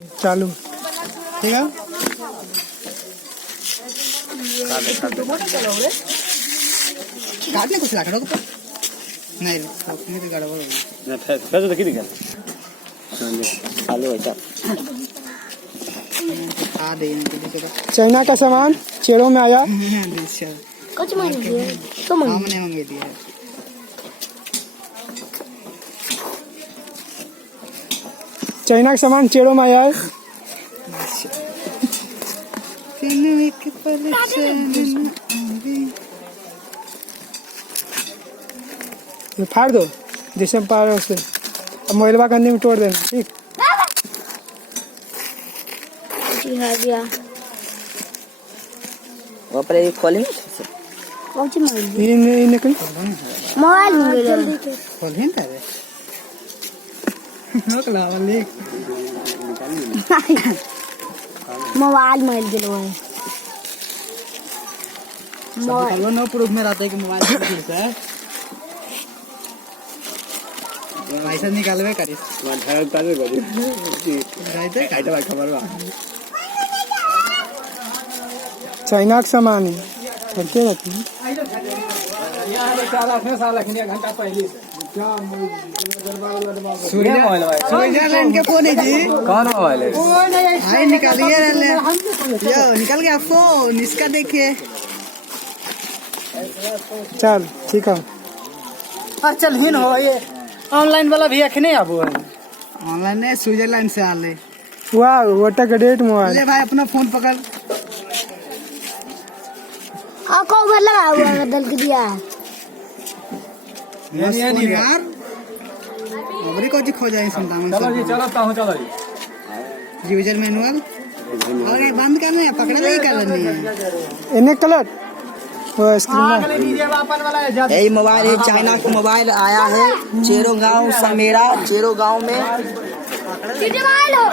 चालू ठीक है। काटने कुछ लाख तो नहीं अपने तो गड़बड़ होगी ना फिर तो कितनी कर आलू है आ दे इनके चाइना का सामान चेड़ों में आया। कुछ मांगिए तो हमने मंगा दिया है। चाइना का सामान चेड़ों में आया है। ये फाड़ दो जैसे पार उससे अब मोबाइलवा कंधी में तोड़ देना ठीक। जी हाँ गया वो पर ये खोलेंगे कौन सी मांगिए ये निकल मोबाइल में जल्दी से खोल ही ना रे नकला वाले मोबाइल में दिलवाए मोबाइल नो प्रूफ में रहता है कि मोबाइल से पैसा निकालवे करिस मैं ढाल कर रहते काइटा खबर बा चाइना का सामान है करते रहते हैं। स्विट्जरलैंड के फोन है जी कौन मोबाइल है भाई निकालिए यो निकल गया फोन इसका देखिए। चल ठीक है। चल हिन हो ये ऑनलाइन वाला भी अखने अब ऑनलाइन है स्विट्जरलैंड से आले वाह वोटा का डेट मोबाइल ले भाई अपना फोन पकड़ आंखों में लगा हुआ है बदल के दिया ये नहीं यार अबरी को जी खो जाए संतान चलो जी चलो जी यूजर मैनुअल और बंद करना है पकड़े नहीं करनी है इन्हें कलर वो स्क्रीन यही मोबाइल है चाइना का मोबाइल आया है चेरो गांव समेरा चेरो गांव में मोबाइल हो